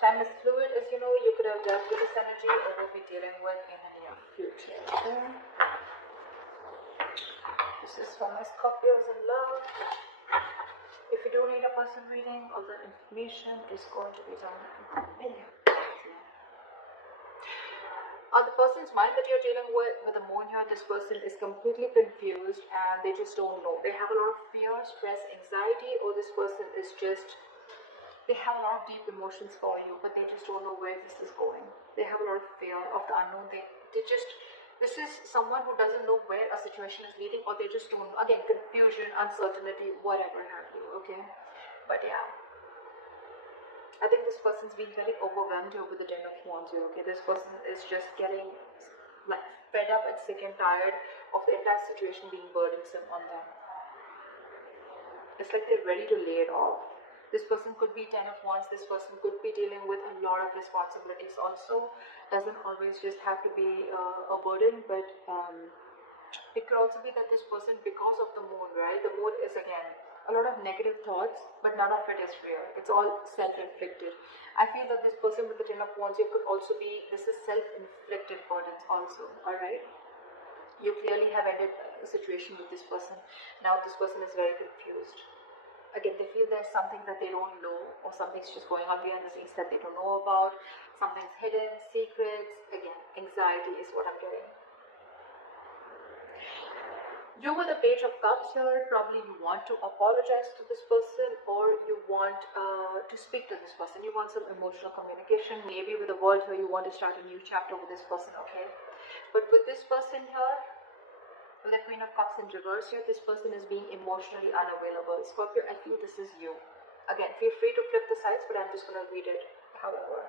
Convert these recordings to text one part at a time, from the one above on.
Time is fluid, as you know. You could have dealt with this energy or will be dealing with in the near future. Okay? This is for my Scorpios in love. If you do need a person reading, all the information is going to be down below. On the person's mind that you're dealing with the moon here, this person is completely confused and they just don't know. They have a lot of fear, stress, anxiety, or this person is just, they have a lot of deep emotions for you, but they just don't know where this is going. They have a lot of fear of the unknown. They just, this is someone who doesn't know where a situation is leading, or they just don't, again, confusion, uncertainty, whatever have you, okay? But yeah, I think this person's being very overwhelmed here with the Ten of Wands here, okay? This person is just getting like fed up and sick and tired of the entire situation being burdensome on them. It's like they're ready to lay it off. This person could be Ten of Wands. This person could be dealing with a lot of responsibilities also. Doesn't always just have to be a burden, but it could also be that this person, because of the moon, right? The moon is, again, a lot of negative thoughts, but none of it is real. It's all self-inflicted. I feel that this person with the Ten of Wands, it could also be, this is self-inflicted burdens also, alright? You clearly have ended a situation with this person. Now this person is very confused. Again, they feel there's something that they don't know, or something's just going on behind the scenes that they don't know about. Something's hidden, secrets. Again, anxiety is what I'm getting. You with the Page of Cups here, probably you want to apologize to this person, or you want to speak to this person. You want some emotional communication. Maybe with the World here, you want to start a new chapter with this person, okay? But with this person here, with the Queen of Cups in reverse here, this person is being emotionally unavailable. Scorpio, I feel this is you. Again, feel free to flip the sides, but I'm just going to read it however.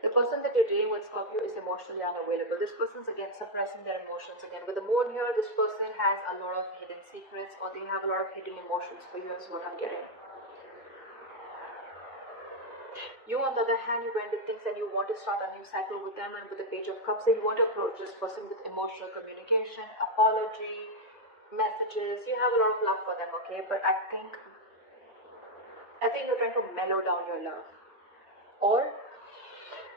The person that you're dealing with, Scorpio, is emotionally unavailable. This person's, again, suppressing their emotions. Again, with the moon here, this person has a lot of hidden secrets, or they have a lot of hidden emotions for you, is what I'm getting. You, on the other hand, you ended things and you want to start a new cycle with them, and with the Page of Cups, so you want to approach this person with emotional communication, apology, messages. You have a lot of love for them, okay? But I think you're trying to mellow down your love. Or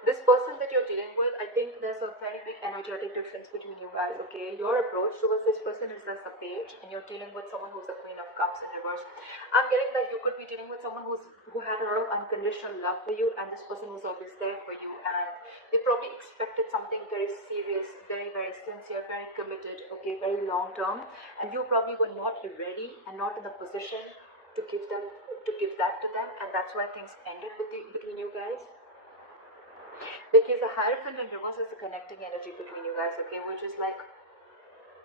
this person that you're dealing with, I think there's a very big energetic difference between you guys, okay? Your approach towards this person is as a Page, and you're dealing with someone who's a Queen of Cups in reverse. I'm getting that you could be dealing with someone who had a lot of unconditional love for you, and this person was always there for you, and they probably expected something very serious, very, very sincere, very committed, okay, very long term, and you probably were not ready and not in the position to give that to them, and that's why things ended between you guys. Because the Hierophant in reverse is the connecting energy between you guys, okay, which is like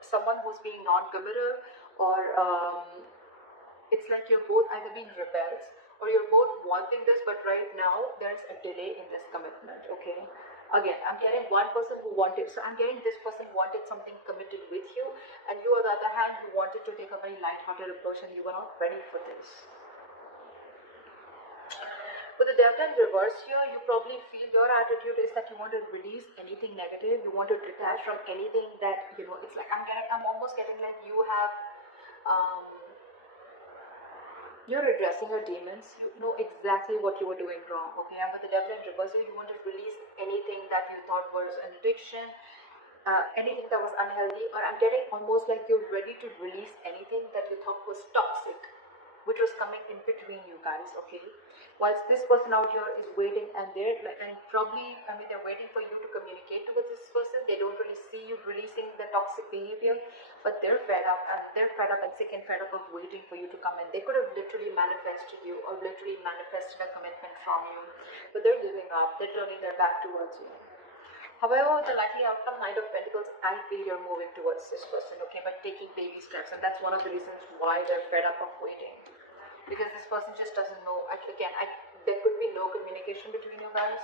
someone who's being non-committal, or it's like you're both either being rebels or you're both wanting this, but right now there's a delay in this commitment, okay? Again, I'm getting one person who wanted, so I'm getting this person wanted something committed with you, and you, on the other hand, you wanted to take a very light-hearted approach and you were not ready for this. With the Devil in reverse here, you probably feel your attitude is that you want to release anything negative. You want to detach from anything that, you know, it's like I'm almost getting like you have, you're addressing your demons. You know exactly what you were doing wrong, okay? And with the Devil in reverse here, you want to release anything that you thought was an addiction, anything that was unhealthy, or I'm getting almost like you're ready to release anything that you thought was toxic, which was coming in between you guys, okay? Whilst this person out here is waiting, and they're like, and probably, I mean, they're waiting for you to communicate with this person. They don't really see you releasing the toxic behavior, but they're fed up, and sick and fed up of waiting for you to come in. They could have literally manifested you, or literally manifested a commitment from you, but they're giving up. They're turning their back towards you. However, the likely outcome, Knight of Pentacles, I feel you're moving towards this person, okay, but taking baby steps, and that's one of the reasons why they're fed up of waiting. Because this person just doesn't know. There could be no communication between you guys.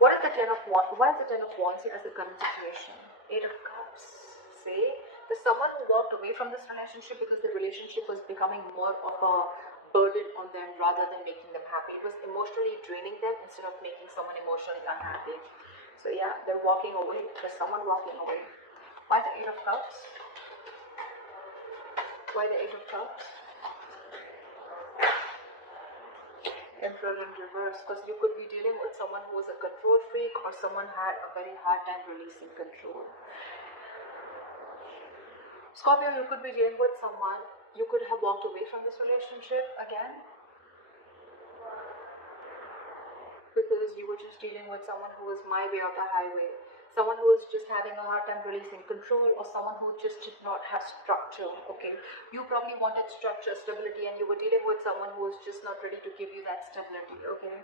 What is the Ten of Wands? Why is the Ten of Wands here as the current situation? Eight of Cups. See? There's someone who walked away from this relationship because the relationship was becoming more of a burden on them rather than making them happy. It was emotionally draining them instead of making someone emotionally unhappy. So yeah, they're walking away. There's someone walking away. Why the Eight of Cups? Why the Eight of Cups? Emperor in reverse, because you could be dealing with someone who was a control freak or someone had a very hard time releasing control. Scorpio, you could be dealing with someone, you could have walked away from this relationship again, because you were just dealing with someone who was my way or the highway, someone who was just having a hard time releasing control, or someone who just did not have structure. Okay, you probably wanted structure, stability, and you were dealing with someone who was just not ready to give you that stability. Okay,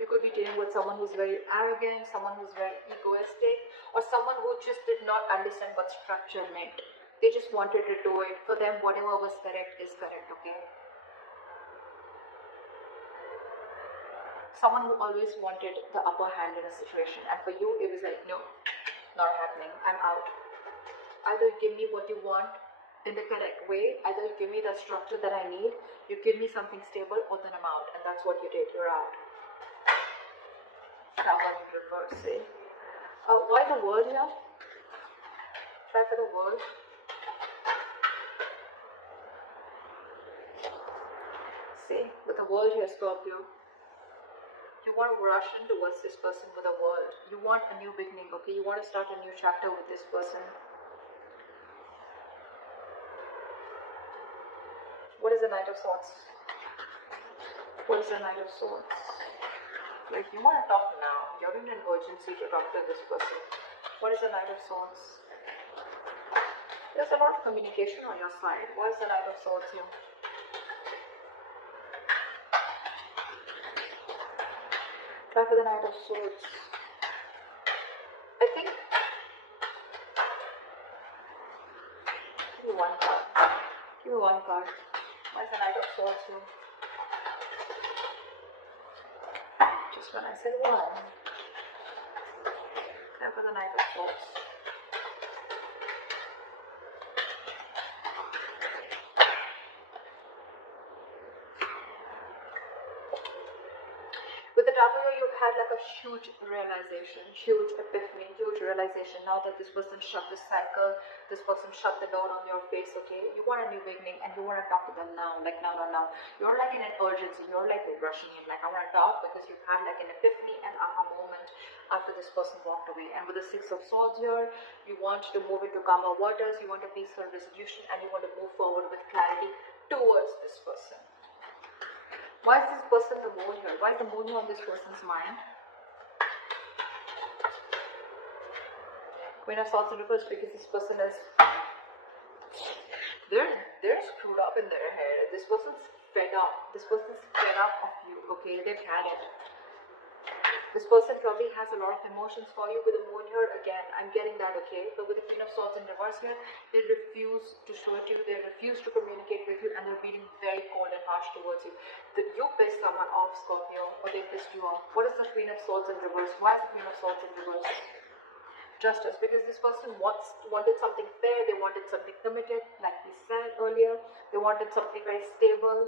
you could be dealing with someone who's very arrogant, someone who's very egoistic, or someone who just did not understand what structure meant. They just wanted to do it. For them, whatever was correct is correct. Okay, someone who always wanted the upper hand in a situation, and for you it was like, no, not happening, I'm out. Either you give me what you want in the correct way, either you give me the structure that I need, you give me something stable, or then I'm out. And that's what you did, you're out. Tower in reverse, see? Why the world here? Try for the world. See, with the world here, Scorpio, you want to rush in towards this person with a world. You want a new beginning, okay? You want to start a new chapter with this person. What is the Knight of Swords? What is the Knight of Swords? Like, you want to talk now. You're in an urgency to talk to this person. What is the Knight of Swords? There's a lot of communication on your side. What is the Knight of Swords here? Try for the Knight of Swords. I think... Give me one card. Give me one card. Why is the Knight of Swords here? Just when I said one. Try for the Knight of Swords. With the Tower, you've had like a huge realization, huge epiphany, huge realization. Now that this person shut the cycle, this person shut the door on your face, okay? You want a new beginning and you want to talk to them now, like now. You're like in an urgency, you're like rushing in, like I want to talk because you've had like an epiphany and aha moment after this person walked away. And with the Six of Swords here, you want to move into calmer waters, you want a peaceful resolution, and you want to move forward with clarity towards this person. Why is this person the moon here? Why is the moon on this person's mind? Queen of Swords in reverse, because this person is... They're screwed up in their head. This person's fed up. This person's fed up of you, okay? They've had it. This person probably has a lot of emotions for you. With the moon here, again, I'm getting that, okay? But with the Queen of Swords in reverse here, they refuse to show it to you, they refuse to communicate with you, and they're being very cold and harsh towards you. You pissed someone off, Scorpio, or they pissed you off. What is the Queen of Swords in reverse? Why is the Queen of Swords in reverse? Justice, because this person wanted something fair, they wanted something committed, like we said earlier, they wanted something very stable,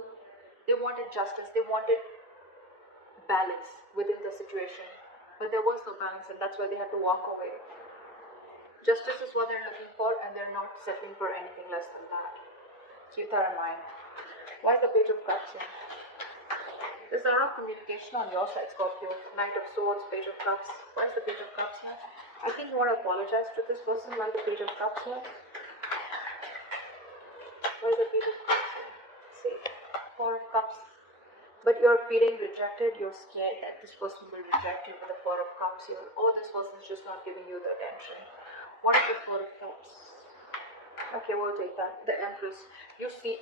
they wanted justice, they wanted balance within the situation, but there was no balance, and that's why they had to walk away. Justice is what they're looking for, and they're not settling for anything less than that. Keep that in mind. Why is the Page of Cups here? There's a lot of communication on your side, Scorpio. Knight of Swords, Page of Cups. Why is the Page of Cups here? I think you want to apologize to this person. Why is the Page of Cups here? Why is the Page of Cups here? See, Four of Cups. But you're feeling rejected, you're scared that this person will reject you with the Four of Cups here, or this person is just not giving you the attention. What is the Four of Cups? Okay, we'll take that. The Empress. You see,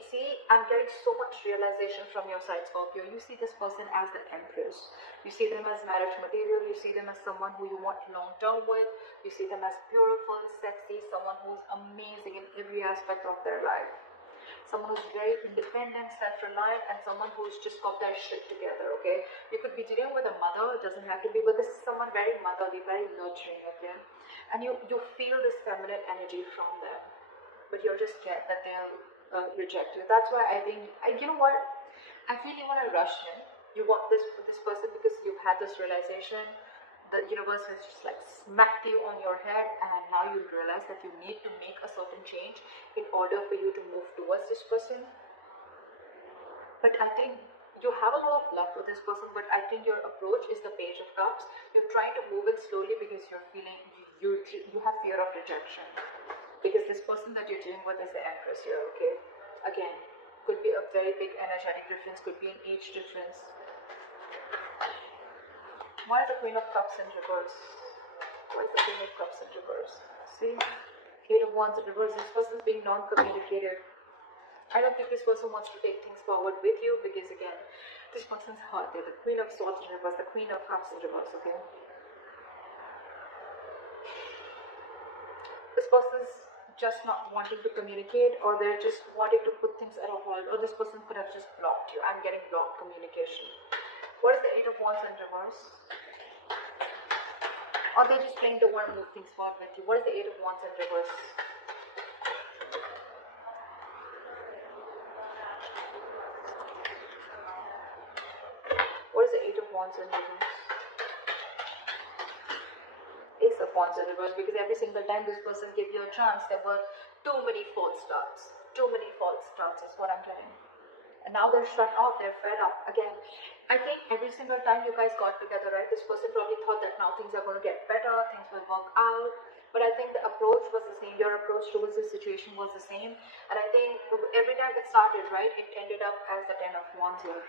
I'm getting so much realization from your side, Scorpio. You see this person as the Empress. You see them as marriage material. You see them as someone who you want long-term with. You see them as beautiful, sexy, someone who's amazing in every aspect of their life. Someone who's very independent, self-reliant, and someone who's just got their shit together, okay? You could be dealing with a mother, it doesn't have to be, but this is someone very motherly, very nurturing, okay? And you feel this feminine energy from them, but you're just scared that they'll reject you. That's why I think, you know what? I feel you want to rush in. You want this person because you've had this realization. The universe has just like smacked you on your head, and now you realize that you need to make a certain change in order for you to move towards this person. But I think You have a lot of love for this person, but I think your approach is the Page of Cups. You're trying to move it slowly because you're feeling you have fear of rejection. Because this person that you're dealing with is the Empress here, okay? Again, could be a very big energetic difference, could be an age difference. Why is the Queen of Cups in reverse? Why is the Queen of Cups in reverse? See? Eight of Wands in reverse. This person is being non-communicative. I don't think this person wants to take things forward with you because, again, this person's hurt. They're the Queen of Swords in reverse, the Queen of Cups in reverse, okay? This person's just not wanting to communicate, or they're just wanting to put things at a halt, or this person could have just blocked you. I'm getting blocked communication. What is the Eight of Wands in reverse? Or they just plain don't want to move things forward with you. What is the Eight of Wands in reverse? What is the Eight of Wands in reverse? Ace of Wands in reverse, because every single time this person gave you a chance, there were too many false starts. Too many false starts is what I'm telling. And now they're shut off, they're fed up. Again, I think every single time you guys got together, right, this person probably thought that now things are going to get better, things will work out. But I think the approach was the same, your approach towards this situation was the same. And I think every time it started, right, it ended up as the Ten of Wands here.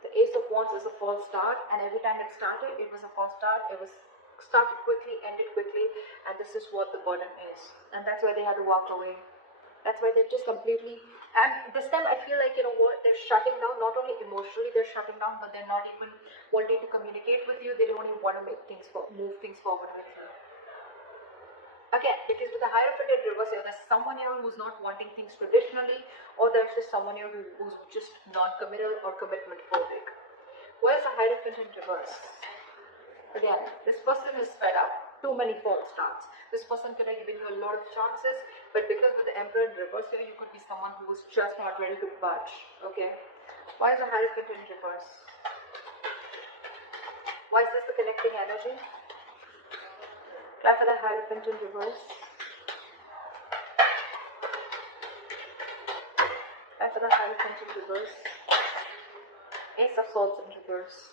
The Ace of Wands is a false start, and every time it started, it was a false start. It was started quickly, ended quickly, and this is what the burden is. And that's why they had to walk away. That's why they're just completely, and this time I feel like, you know what, they're shutting down, not only emotionally they're shutting down, but they're not even wanting to communicate with you. They don't even want to move things forward with you. Again, because with the Hierophant in reverse here, there's someone here who's not wanting things traditionally, or there's just someone here who's just non-committal or commitment phobic. Where's the Hierophant in reverse? Again, this person is fed up. Too many false starts. This person could have given you a lot of chances, but because with the Emperor in reverse here, you could be someone who is just not ready to budge. Okay? Why is the Hierophant in reverse? Why is this the connecting energy? Try for the Hierophant in reverse. Try for the Hierophant in reverse. Ace of Swords in reverse.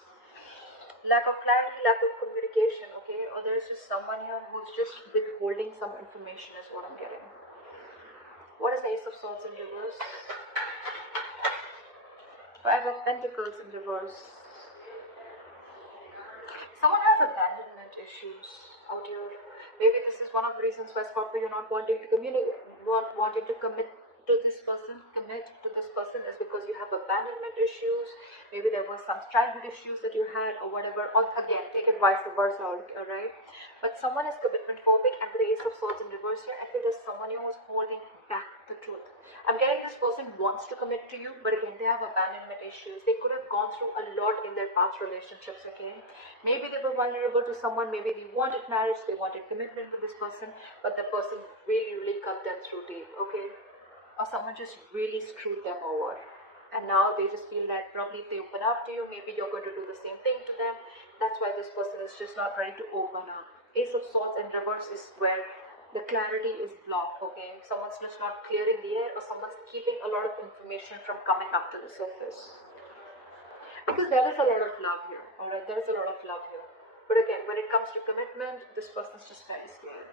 Lack of clarity, lack of communication, okay? Or there's just someone here who's just withholding some information is what I'm getting. What is the Ace of Swords in reverse? Five of Pentacles in reverse. Someone has abandonment issues out here. Maybe this is one of the reasons why Scorpio, you're not wanting to communicate, not wanting to commit to this person is because you have abandonment issues. Maybe there were some childhood issues that you had or whatever. Or again, take it vice versa, alright? But someone is commitment phobic, and with the Ace of Swords in reverse here, I feel there's someone who is holding back the truth. I'm getting this person wants to commit to you, but again, they have abandonment issues. They could have gone through a lot in their past relationships, okay? Maybe they were vulnerable to someone, maybe they wanted marriage, they wanted commitment with this person, but the person really cut them through deep, okay? Or someone just really screwed them over, and now they just feel that probably if they open up to you, maybe you're going to do the same thing to them. That's why this person is just not ready to open up. Ace of Swords in reverse is where the clarity is blocked, okay? Someone's just not clearing the air, or someone's keeping a lot of information from coming up to the surface. Because there is a lot of love here, alright? There is a lot of love here. But again, when it comes to commitment, this person's just very scared.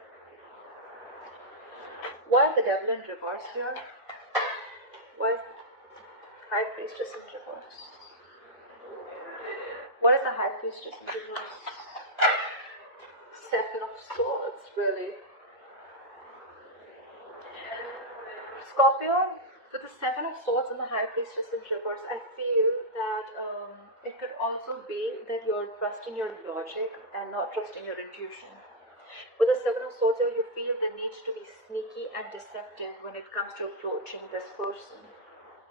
Why is the Devil in reverse here? Why is High Priestess in reverse? What is the High Priestess in reverse? Seven of Swords, really. Scorpio, with the Seven of Swords and the High Priestess in reverse, I feel that it could also be that you're trusting your logic and not trusting your intuition. With the Seven of Swords here, you feel the need to be sneaky and deceptive when it comes to approaching this person.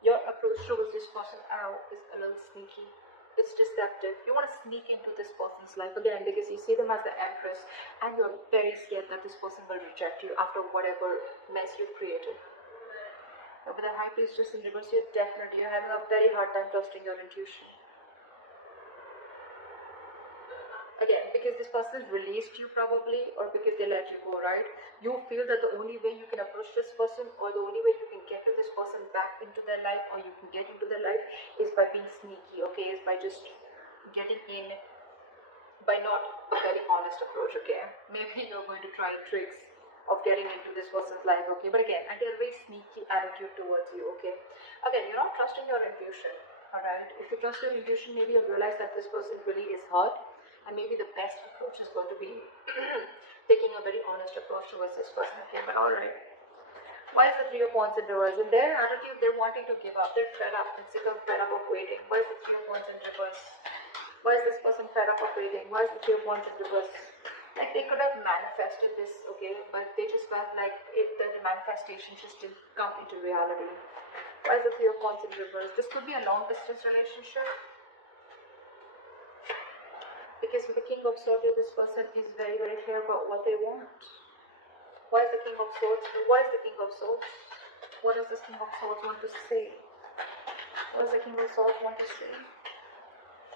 Your approach towards this person is a little sneaky. It's deceptive. You want to sneak into this person's life again because you see them as the Empress, and you're very scared that this person will reject you after whatever mess you've created. But with the High Priestess in reverse, you're having a very hard time trusting your intuition. Again, because this person released you probably, or because they let you go, right? You feel that the only way you can approach this person, or the only way you can get to this person back into their life, or you can get into their life, is by being sneaky, okay, is by just getting in, by not a very honest approach, okay. Maybe you're going to try tricks of getting into this person's life, okay, but again, I get a very sneaky attitude towards you, okay. Again, you're not trusting your intuition, all right. If you trust your intuition, maybe you'll realize that this person really is hurt, and maybe the best approach is going to be taking a very honest approach towards this person, okay. But all right, why is the Three of Wands in reverse? In their attitude, they're wanting to give up, they're fed up and sick of fed up of waiting. Why is the Three of Wands in reverse? Why is this person fed up of waiting? Why is the Three of Wands in reverse? Like, they could have manifested this, okay, but they just felt like the manifestation just didn't come into reality. Why is the Three of Wands in reverse? This could be a long distance relationship, because with the King of Swords, this person is very, very clear about what they want. Why is the King of Swords? Why is the King of Swords? What does this King of Swords want to say? What does the King of Swords want to say?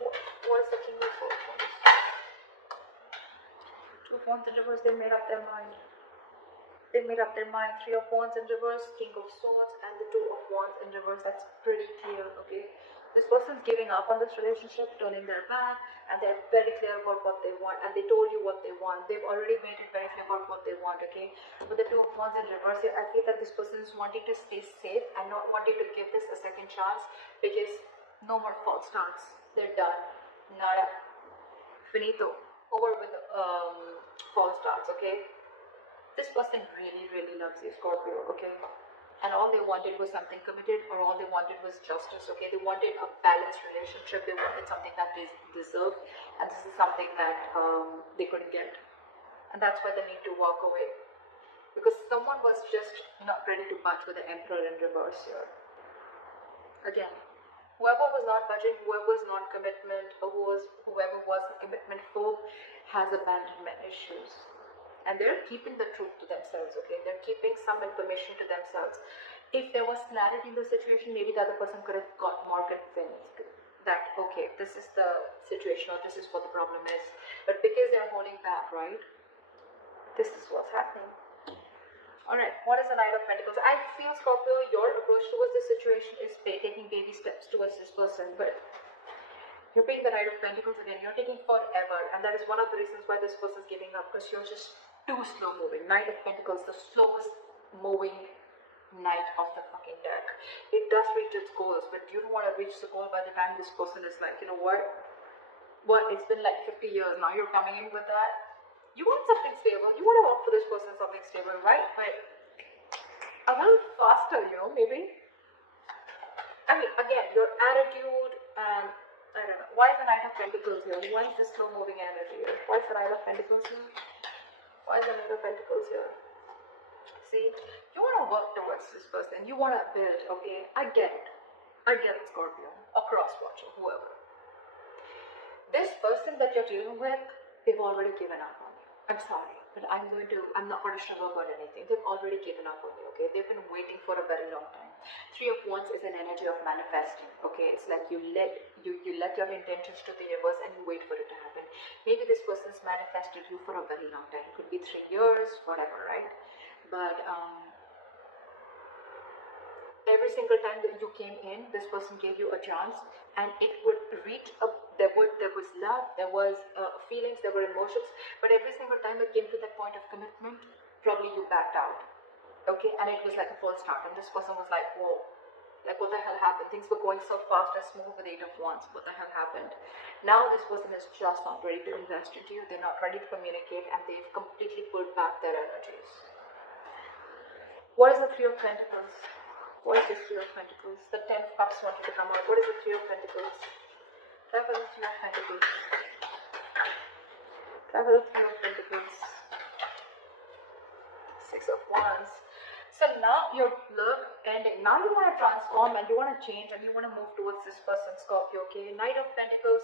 What does the King of Swords want to say? Two of Wands in reverse, they made up their mind. They made up their mind. Three of Wands in reverse, King of Swords, and the Two of Wands in reverse. That's pretty clear, okay? This person's giving up on this relationship, turning their back, and they're very clear about what they want, and they told you what they want. They've already made it very clear about what they want, okay? With the Two of Wands in reverse, I feel that this person is wanting to stay safe and not wanting to give this a second chance, because no more false starts. They're done. Nada. Finito. Over with false starts, okay? This person really, really loves you, Scorpio, okay? And all they wanted was something committed, or all they wanted was justice, okay? They wanted a balanced relationship. They wanted something that they deserved, and this is something that they couldn't get. And that's why they need to walk away, because someone was just not ready to budge with the Emperor in reverse here. Again, whoever was not budging, whoever was not commitment, or whoever was the commitment phobe has abandonment issues. And they're keeping the truth to themselves, okay? They're keeping some information to themselves. If there was clarity in the situation, maybe the other person could have got more convinced that, okay, this is the situation, or this is what the problem is. But because they're holding back, right? This is what's happening. Alright, what is the Knight of Pentacles? I feel, Scorpio, your approach towards this situation is taking baby steps towards this person, but you're being the Knight of Pentacles again. You're taking forever, and that is one of the reasons why this person is giving up, because you're just too slow moving. Knight of Pentacles, the slowest moving knight of the fucking deck. It does reach its goals, but you don't want to reach the goal by the time this person is like, you know what, it's been like 50 years now, you're coming in with that. You want something stable, you want to offer this person something stable, right? But a little faster, you know, maybe. I mean, again, your attitude, and I don't know, why is the Knight of Pentacles here? Why is this slow moving energy here? Why is the Knight of Pentacles here? Why is the Knight of Pentacles here? See, you want to work towards this person. You want to build, okay? I get it. I get it, Scorpio. A cross-watcher, whoever. This person that you're dealing with, they've already given up on you. I'm sorry, but I'm not going to sugarcoat anything. They've already given up on you, okay? They've been waiting for a very long time. Three of Wands is an energy of manifesting, okay? It's like you let your intentions to the universe and you wait for it to happen. Maybe this person's manifested you for a very long time. It could be 3 years, whatever, right? But every single time that you came in, this person gave you a chance, and it would reach a, there was love, there was feelings, there were emotions, but every single time it came to that point of commitment, probably you backed out, okay? And it was like a false start, and this person was like, whoa, like what the hell happened? Things were going so fast and smooth with 8 of Wands. What the hell happened? Now this person is just not ready to invest into you. They're not ready to communicate, and they've completely pulled back their energies. What is the Three of Pentacles? What is the Three of Pentacles? The 10 of Cups wanted to come out. What is the Three of Pentacles? Try for the Three of Pentacles. Try for the Three of Pentacles. 6 of Wands. So now your love ending. Now you want to transform and you want to change and you want to move towards this person, Scorpio, okay? Knight of Pentacles,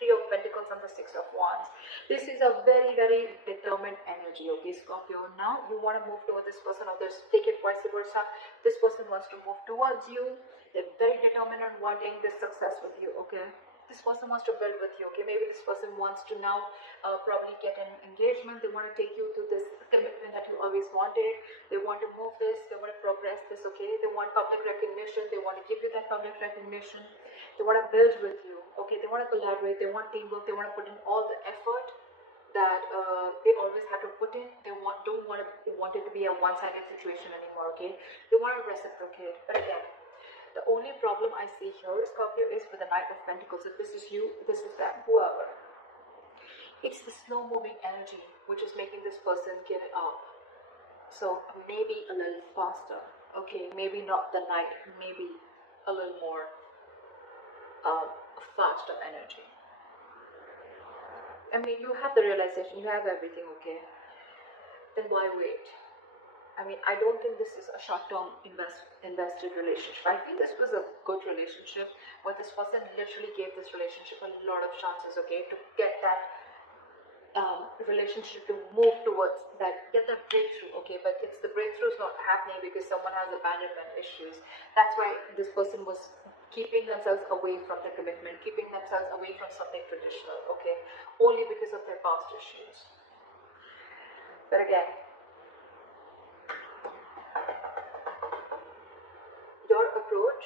Three of Pentacles, and the 6 of Wands. This is a very, very determined energy, okay, Scorpio? Now you want to move towards this person, or take it vice versa. This person wants to move towards you. They're very determined on wanting this success with you, okay? This person wants to build with you, okay? Maybe this person wants to now probably get an engagement. They want to take you to this commitment that you always wanted. They want to move this. They want to progress this, okay? They want public recognition. recognition. They want to give you that public recognition. They want to build with you. Okay, they want to collaborate. They want teamwork. They want to put in all the effort that they always have to put in. They don't want it to be a one-sided situation anymore. Okay, they want to reciprocate. But again, the only problem I see here, Scorpio, is with the Knight of Pentacles. If this is you, this is them, whoever. It's the slow-moving energy which is making this person give it up. So maybe a little faster. Okay, maybe not the Knight, maybe a little more faster energy. I mean, you have the realization, you have everything, okay? Then why wait? I mean, I don't think this is a short-term invested relationship. I think this was a good relationship, but this person literally gave this relationship a lot of chances, okay, to get that relationship to move towards that, get that breakthrough, okay? But it's the breakthrough is not happening because someone has abandonment issues. That's why this person was keeping themselves away from the commitment, keeping themselves away from something traditional, okay? Only because of their past issues. But again, your approach,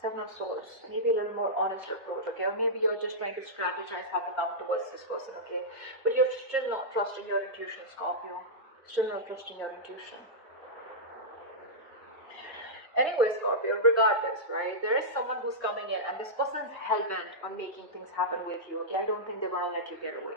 Seven of Swords, maybe a little more honest approach, okay? Or maybe you're just trying to strategize how to come towards this person, okay? But you're still not trusting your intuition, Scorpio. Still not trusting your intuition. Anyway, Scorpio, regardless, right? There is someone who's coming in and this person's hell-bent on making things happen with you, okay? I don't think they're gonna let you get away.